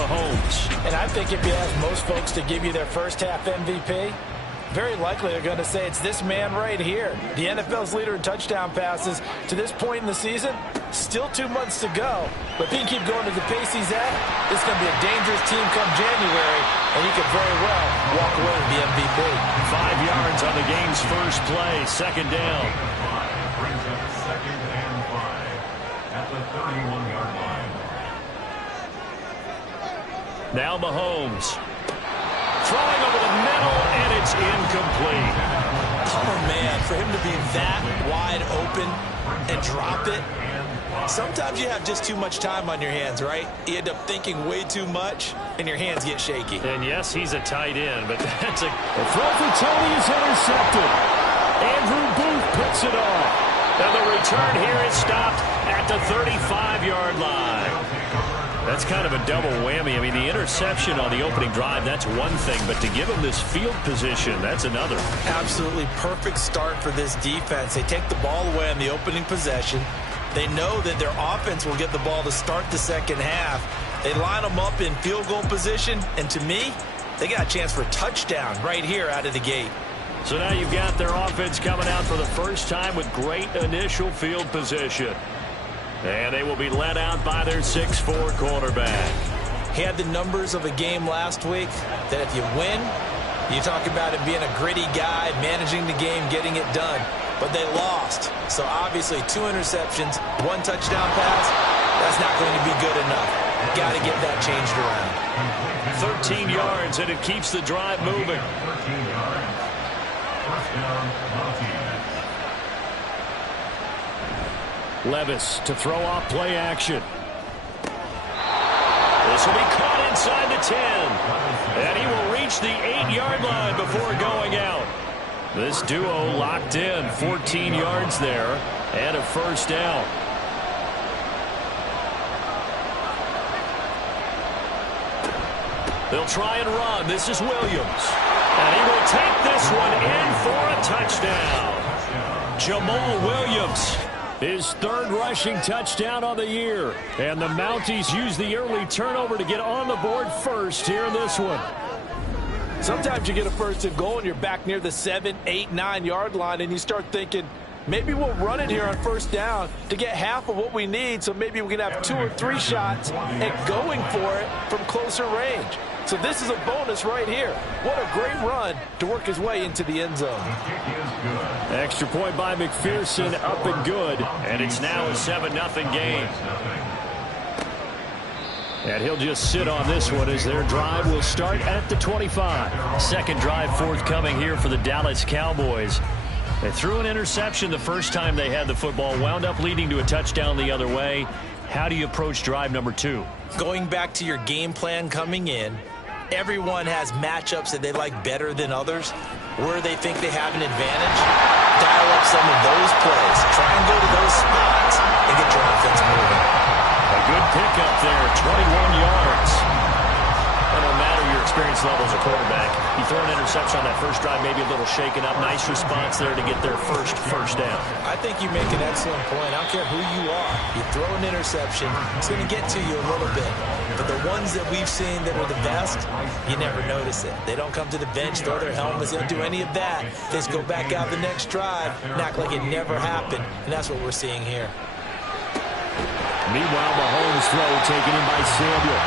Mahomes. And I think if you ask most folks to give you their first half MVP, very likely they're going to say it's this man right here. The NFL's leader in touchdown passes to this point in the season. Still 2 months to go. But if he can keep going at the pace he's at, this is going to be a dangerous team come January, and he could very well walk away with the MVP. 5 yards on the game's first play. Second down. Brings up 2nd and 5 at the 31-yard line. Now Mahomes. Throwing over the middle, and it's incomplete. Oh, man, for him to be that wide open and drop it. Sometimes you have just too much time on your hands, right? You end up thinking way too much, and your hands get shaky. And yes, he's a tight end, but that's a throw for Tony is intercepted. Andrew Booth picks it off. And the return here is stopped at the 35-yard line. That's kind of a double whammy. I mean, the interception on the opening drive, that's one thing, but to give him this field position, that's another. Absolutely perfect start for this defense. They take the ball away on the opening possession. They know that their offense will get the ball to start the second half. They line them up in field goal position, and to me, they got a chance for a touchdown right here out of the gate. So now you've got their offense coming out for the first time with great initial field position. And they will be led out by their 6'4" quarterback. He had the numbers of a game last week that if you win, you talk about him being a gritty guy, managing the game, getting it done. But they lost. So obviously 2 interceptions, 1 touchdown pass, that's not going to be good enough. Got to get that changed around. 13 yards, and it keeps the drive moving. 13 yards. First down, Monty. Levis to throw off play action. This will be caught inside the 10. And he will reach the 8-yard line before going out. This duo locked in. 14 yards there and a first down. They'll try and run. This is Williams. And he will take this one in for a touchdown. Jamal Williams. His 3rd rushing touchdown on the year. And the Mounties use the early turnover to get on the board first here in this one. Sometimes you get a first and goal and you're back near the 7, 8, 9-yard line and you start thinking, maybe we'll run it here on first down to get half of what we need, so maybe we can have 2 or 3 shots at going for it from closer range. So this is a bonus right here. What a great run to work his way into the end zone. Extra point by McPherson, up and good. And it's now a 7-0 game. And he'll just sit on this one as their drive will start at the 25. Second drive forthcoming here for the Dallas Cowboys. They threw an interception the first time they had the football, wound up leading to a touchdown the other way. How do you approach drive number 2? Going back to your game plan coming in, everyone has matchups that they like better than others, where they think they have an advantage. Dial up some of those plays. Try and go to those spots and get your offense moving. A good pickup there, 21 yards. And no matter your experience level as a quarterback, you throw an interception on that first drive, maybe a little shaken up. Nice response there to get their first down. I think you make an excellent point. I don't care who you are. You throw an interception, it's going to get to you a little bit. But the ones that we've seen that are the best, you never notice it. They don't come to the bench, throw their helmets, they don't do any of that. They just go back out the next drive and act like it never happened. And that's what we're seeing here. Meanwhile, Mahomes' throw taken in by Samuel.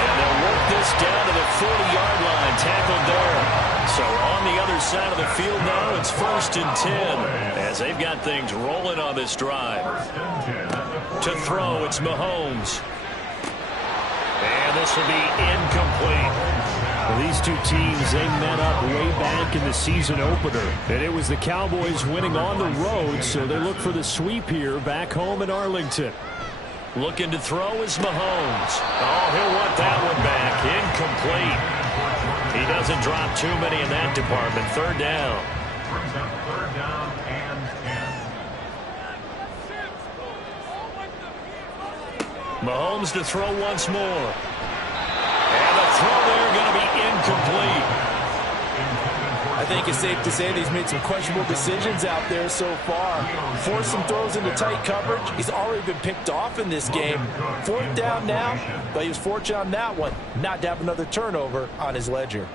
And they'll work this down to the 40-yard line, tackled there. So on the other side of the field now, it's 1st and 10 as they've got things rolling on this drive. To throw, it's Mahomes. And this will be incomplete. Well, these two teams, they met up way back in the season opener. And it was the Cowboys winning on the road, so they look for the sweep here back home in Arlington. Looking to throw is Mahomes. Oh, he'll want that one back. Incomplete. He doesn't drop too many in that department. 3rd down. Brings up 3rd down and 10. Mahomes to throw once more. And the throw there going to be incomplete. I think think it's safe to say that he's made some questionable decisions out there so far. Forced some throws into tight coverage. He's already been picked off in this game. 4th down now, but he was fortunate on that one not to have another turnover on his ledger.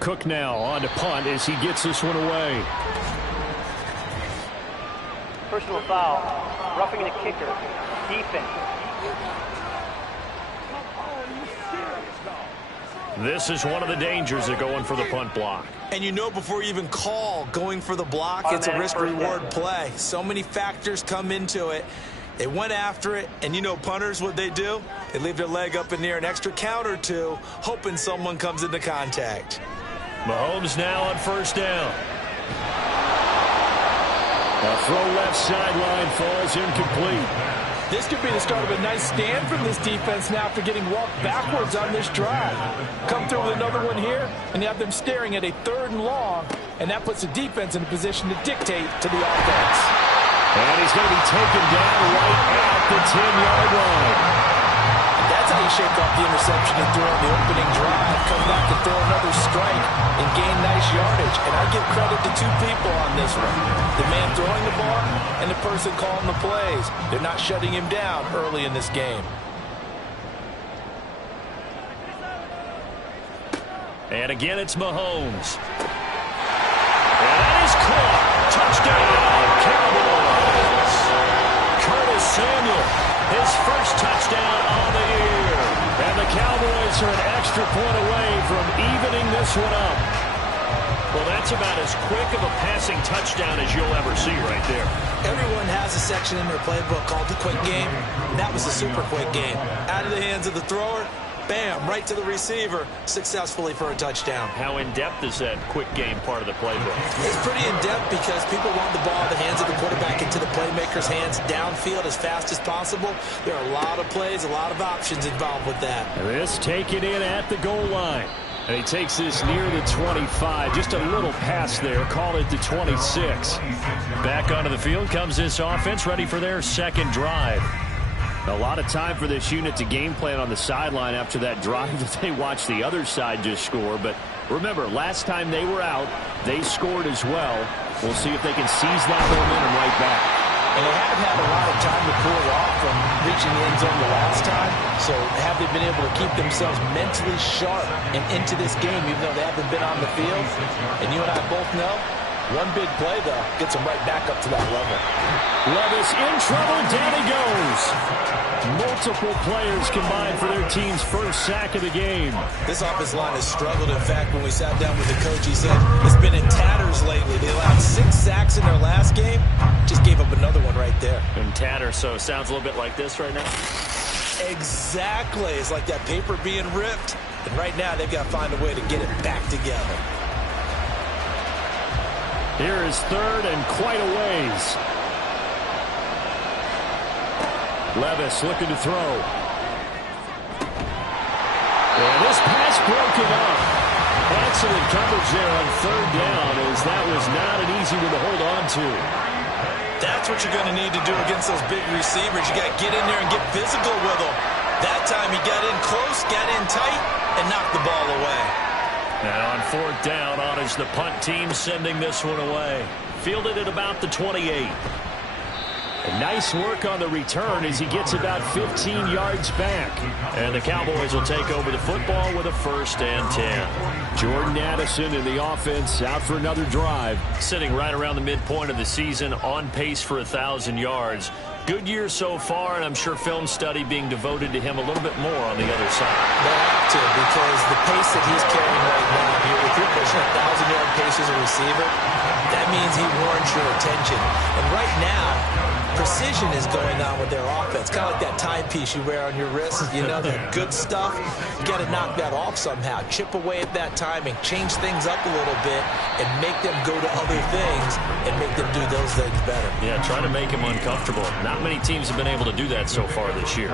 Cook now on to punt as he gets this one away. Personal foul. Roughing the kicker. Defense. This is one of the dangers of going for the punt block. And you know before you even call going for the block, it's a risk-reward play. So many factors come into it. They went after it, and you know punters, what they do? They leave their leg up in the air an extra count or two, hoping someone comes into contact. Mahomes now on 1st down. A throw left sideline falls incomplete. This could be the start of a nice stand from this defense now after getting walked backwards on this drive. Come through with another one here, and you have them staring at a 3rd and long, and that puts the defense in a position to dictate to the offense. And he's going to be taken down right at the 10-yard line. That's how you shake off the interception he threw on the opening drive. Come back and throw another strike and gain nice yardage. And I give credit to 2 people on this one. The man throwing the ball and the person calling the plays. They're not shutting him down early in this game. And again, it's Mahomes. And that is caught. Touchdown, Cowboys. Curtis Samuel, his first touchdown on the year. And the Cowboys are an extra point away from evening this one up. Well, that's about as quick of a passing touchdown as you'll ever see right there. Everyone has a section in their playbook called the quick game. And that was the super quick game. Out of the hands of the thrower, bam, right to the receiver, successfully for a touchdown. How in-depth is that quick game part of the playbook? It's pretty in-depth because people want the ball in the hands of the quarterback into the playmaker's hands downfield as fast as possible. There are a lot of plays, a lot of options involved with that. This taken in at the goal line. And he takes this near the 25. Just a little pass there. Call it the 26. Back onto the field comes this offense, ready for their 2nd drive. A lot of time for this unit to game plan on the sideline after that drive that they watched the other side just score. But remember, last time they were out, they scored as well. We'll see if they can seize that momentum right back. And they haven't had a lot of time to cool off from reaching the end zone the last time. So have they been able to keep themselves mentally sharp and into this game, even though they haven't been on the field? And you and I both know, one big play, though, gets them right back up to that level. Levis in trouble. Down he goes. Multiple players combined for their team's first sack of the game. This offensive line has struggled. In fact, when we sat down with the coach, he said it's been in tatters lately. They allowed 6 sacks in their last game. Just gave up another one right there. In tatters, so it sounds a little bit like this right now. Exactly. It's like that paper being ripped. And right now, they've got to find a way to get it back together. Here is 3rd and quite a ways. Levis looking to throw. And this pass broken up. Excellent coverage there on 3rd down, as that was not an easy one to hold on to. That's what you're going to need to do against those big receivers. You got to get in there and get physical with them. That time he got in close, got in tight, and knocked the ball away. And on 4th down, on is the punt team sending this one away. Fielded at about the 28. And nice work on the return as he gets about 15 yards back. And the Cowboys will take over the football with a 1st and 10. Jordan Addison in the offense out for another drive. Sitting right around the midpoint of the season, on pace for 1,000 yards. Good year so far, and I'm sure film study being devoted to him a little bit more on the other side. They have to, because the pace that he's carrying right now, if you're pushing a 1,000-yard pace as a receiver, that means he warrants your attention. And right now, precision is going on with their offense. Kind of like that timepiece you wear on your wrist. You know, that good stuff. You got to knock that off somehow. Chip away at that timing. Change things up a little bit and make them go to other things and make them do those things better. Yeah, try to make him uncomfortable. Not many teams have been able to do that so far this year.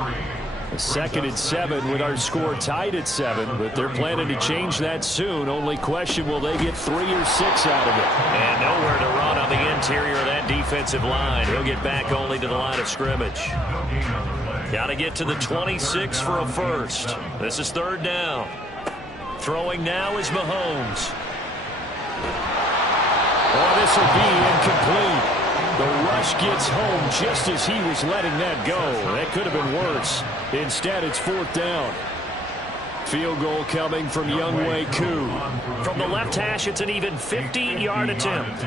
2nd and 7 with our score tied at 7, but they're planning to change that soon. Only question, will they get 3 or 6 out of it? And nowhere to run on the interior of that defensive line. He'll get back only to the line of scrimmage. Got to get to the 26 for a 1st. This is 3rd down. Throwing now is Mahomes. Oh, this will be incomplete. The rush gets home just as he was letting that go. That could have been worse. Instead, it's 4th down. Field goal coming from Younghoe Koo. From the left hash, it's an even 50-yard attempt.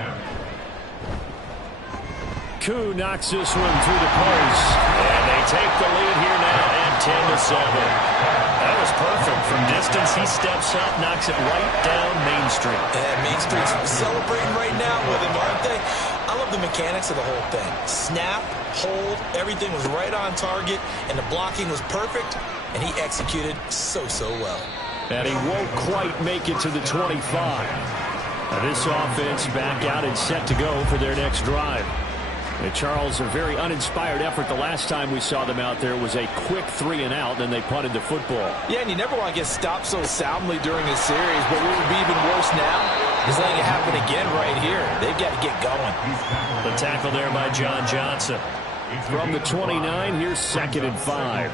Koo knocks this one through the post. And they take the lead here now at 10-7. That was perfect. From distance, he steps up, knocks it right down Main Street. And Main Street's celebrating right now with him, aren't they? I love the mechanics of the whole thing. Snap, hold, everything was right on target, and the blocking was perfect, and he executed so well. And he won't quite make it to the 25. Now this offense back out and set to go for their next drive. And Charles, a very uninspired effort. The last time we saw them out there was a quick 3-and-out, then they punted the football. Yeah, and you never want to get stopped so soundly during a series, but what would be even worse now is letting it happen again right here. They've got to get going. The tackle there by John Johnson. From the 29, here's 2nd and 5.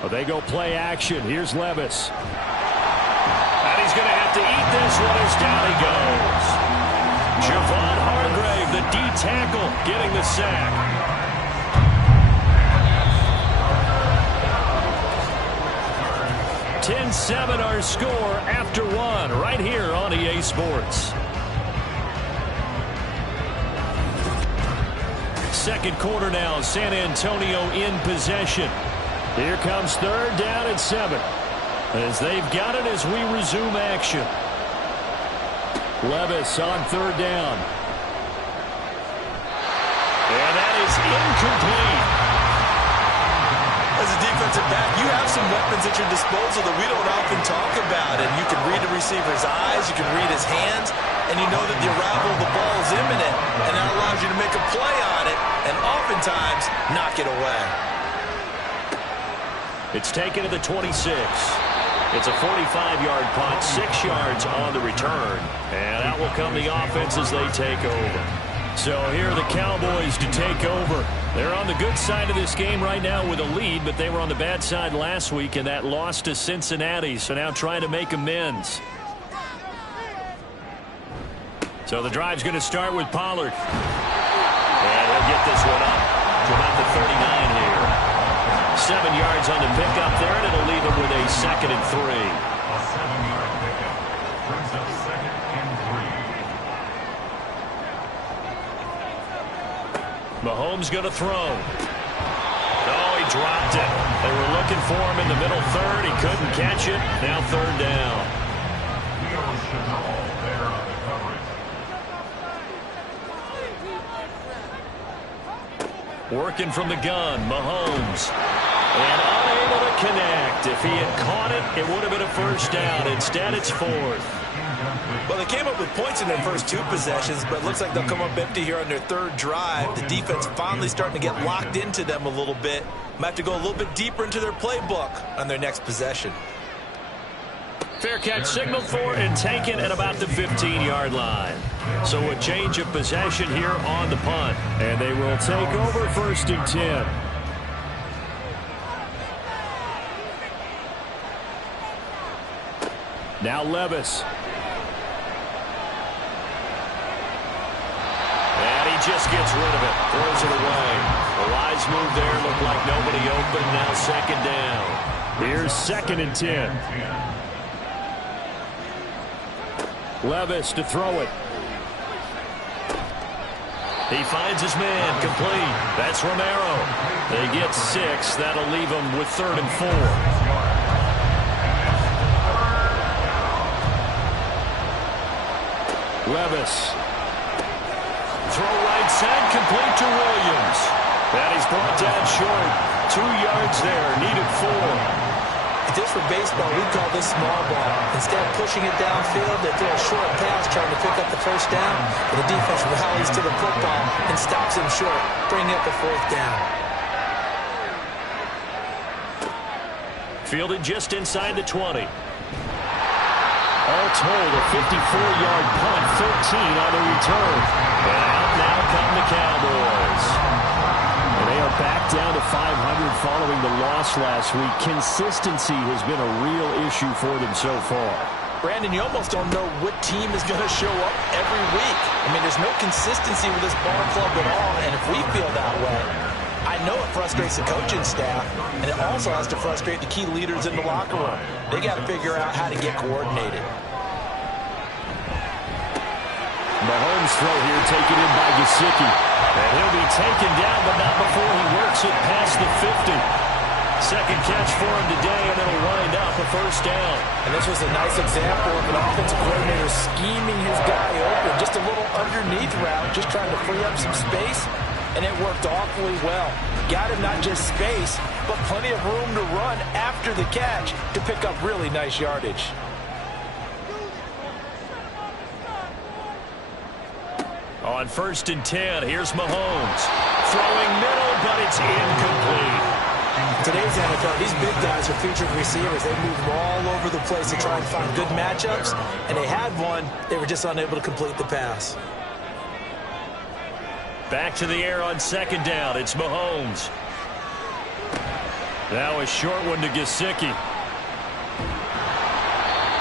Well, they go play action. Here's Levis. And he's going to have to eat this one as down he goes. Javon Hargrave, the D tackle, getting the sack. (10-7) our score after 1 right here on EA Sports. Second quarter now, San Antonio in possession. Here comes 3rd down and 7. As they've got it as we resume action. Levis on 3rd down. And that is incomplete. As a defensive back, you have some weapons at your disposal that we don't often talk about. And you can read the receiver's eyes, you can read his hands, and you know that the arrival of the ball is imminent. And that allows you to make a play on it and oftentimes knock it away. It's taken to the 26. It's a 45-yard punt, 6 yards on the return. And out will come the offense as they take over. So here are the Cowboys to take over. They're on the good side of this game right now with a lead, but they were on the bad side last week in that loss to Cincinnati. So now trying to make amends. So the drive's going to start with Pollard. And he'll get this one up to about the 39 here. 7 yards on the pickup there, and it'll leave him with a 2nd and 3. A 7-yard pickup brings up 2nd and 3. Mahomes going to throw. Oh, he dropped it. They were looking for him in the middle 3rd. He couldn't catch it. Now 3rd down. Leo Chenal there on the coverage. Working from the gun, Mahomes. And unable to connect. If he had caught it, it would have been a 1st down. Instead, it's 4th. Well, they came up with points in their first 2 possessions, but it looks like they'll come up empty here on their 3rd drive. The defense finally starting to get locked into them a little bit. Might have to go a little bit deeper into their playbook on their next possession. Fair catch signaled for and taken at about the 15-yard line. So a change of possession here on the punt. And they will take over 1st and 10. Now Levis. And he just gets rid of it. Throws it away. A wise move there. Looked like nobody open. Now 2nd down. Here's 2nd and 10. Levis to throw it. He finds his man, complete. That's Romero. They get 6. That'll leave them with 3rd and 4. Levis. Throw right side, complete to Williams. And he's brought down short. 2 yards there, needed 4. If this were baseball, we'd call this small ball. Instead of pushing it downfield, they throw a short pass trying to pick up the 1st down. And the defense rallies to the football and stops him short, bringing up the 4th down. Fielded just inside the 20. All told, a 54-yard punt, 13 on the return. And out now come the Cowboys. And they are back down to 500 following the loss last week. Consistency has been a real issue for them so far. Brandon, you almost don't know what team is going to show up every week. I mean, there's no consistency with this ball club at all, and if we feel that way, I know it frustrates the coaching staff, and it also has to frustrate the key leaders in the locker room. They got to figure out how to get coordinated. Mahomes' throw here taken in by Gesicki. And he'll be taken down, but not before he works it past the 50. Second catch for him today, and it'll wind up a first down. And this was a nice example of an offensive coordinator scheming his guy open. Just a little underneath route, just trying to free up some space, and it worked awfully well. Got him not just space, but plenty of room to run after the catch to pick up really nice yardage. On 1st and 10, here's Mahomes. Throwing middle, but it's incomplete. Today's NFL, these big guys are featured receivers. They move all over the place to try and find good matchups, and they had one. They were just unable to complete the pass. Back to the air on 2nd down. It's Mahomes. Now a short one to Gesicki.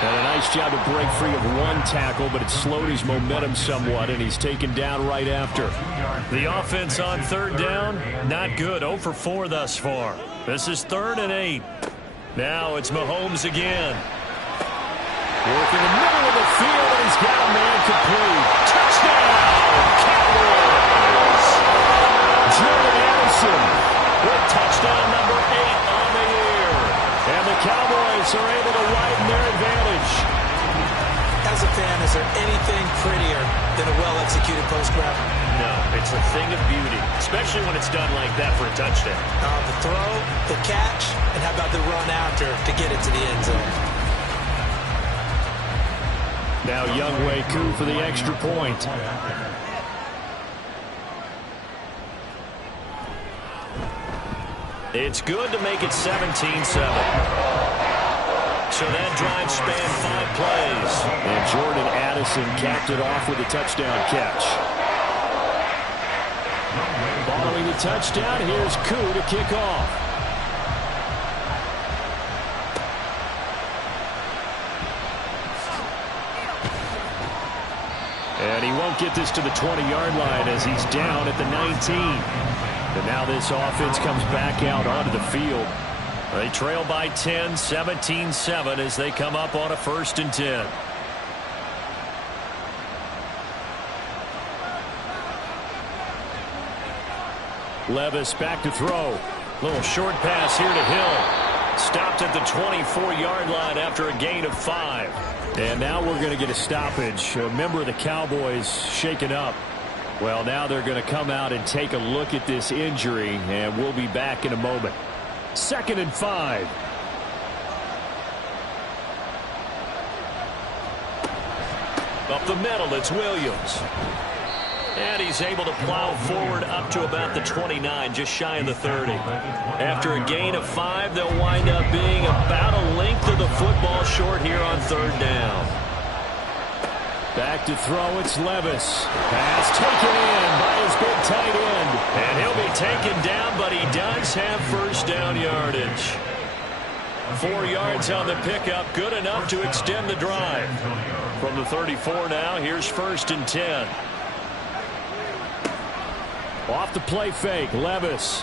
And a nice job to break free of one tackle, but it slowed his momentum somewhat, and he's taken down right after. The offense on 3rd down, not good. 0 for 4 thus far. This is 3rd and 8. Now it's Mahomes again. Working the middle of the field, and he's got a man complete. Touchdown, Cowboys! Jordan Addison with touchdown number 8 on the year. And the Cowboys are able to widen their advantage. As a fan, is there anything prettier than a well-executed post grab? No, it's a thing of beauty, especially when it's done like that for a touchdown. The throw, the catch, and how about the run after to get it to the end zone? Now Younghoe Koo for the extra point. It's good to make it 17-7. So that drive spanned 5 plays. And Jordan Addison capped it off with a touchdown catch. Following the touchdown, here's Koo to kick off. And he won't get this to the 20-yard line as he's down at the 19. And now this offense comes back out onto the field. They trail by 10, 17-7 as they come up on a 1st and 10. Levis back to throw. Little short pass here to Hill. Stopped at the 24-yard line after a gain of 5. And now we're going to get a stoppage. A member of the Cowboys shaken up. Well, now they're going to come out and take a look at this injury, and we'll be back in a moment. 2nd and 5. Up the middle, it's Williams. And he's able to plow forward up to about the 29, just shy of the 30. After a gain of 5, they'll wind up being about a length of the football short here on 3rd down. Back to throw, it's Levis. Pass taken in by his big tight end. And he'll be taken down, but he does have 1st down yardage. 4 yards on the pickup, good enough to extend the drive. From the 34 now, here's 1st and 10. Off the play fake, Levis.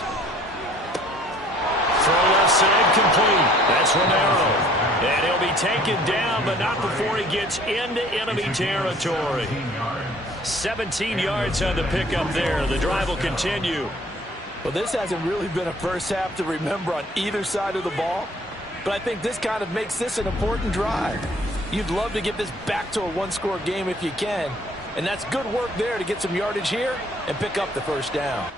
Throw left side complete. That's Romero. And he'll be taken down, but not before he gets into enemy territory. 17 yards on the pickup there. The drive will continue. Well, this hasn't really been a first half to remember on either side of the ball, but I think this kind of makes this an important drive. You'd love to get this back to a 1-score game if you can, and that's good work there to get some yardage here and pick up the 1st down.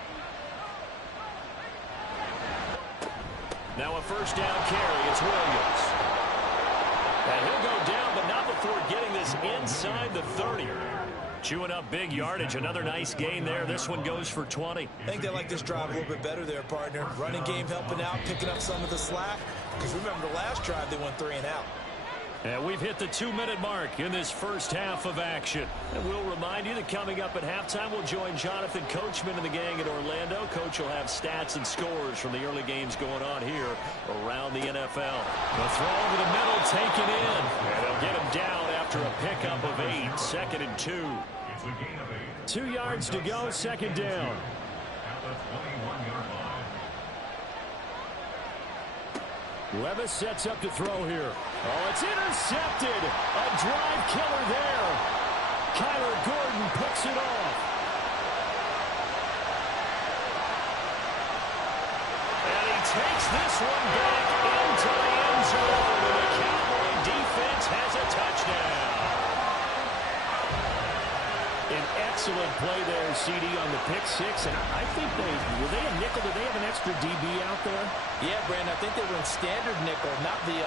Now a 1st down carry. It's Williams. And he'll go down, but not before getting this inside the 30. Chewing up big yardage. Another nice gain there. This one goes for 20. I think they like this drive a little bit better there, partner. Running game helping out, picking up some of the slack. Because remember, the last drive they went 3 and out. And we've hit the 2-minute mark in this first half of action. And we'll remind you that coming up at halftime, we'll join Jonathan Coachman and the gang at Orlando. Coach will have stats and scores from the early games going on here around the NFL. The throw over the middle taken in. And they'll get him down after a pickup of 8. 2nd and 2. It's a gain of 8. 2 yards to go, 2nd down. At the 21-yard line. Levis sets up to throw here. Oh, it's intercepted. A drive killer there. Kyler Gordon picks it off. And he takes this one back into the end zone. And the Cowboy defense has a touchdown. An excellent play there, CD, on the pick six. And I think were they a nickel? Did they have an extra DB out there? Yeah, Brandon, I think they were in standard nickel, not the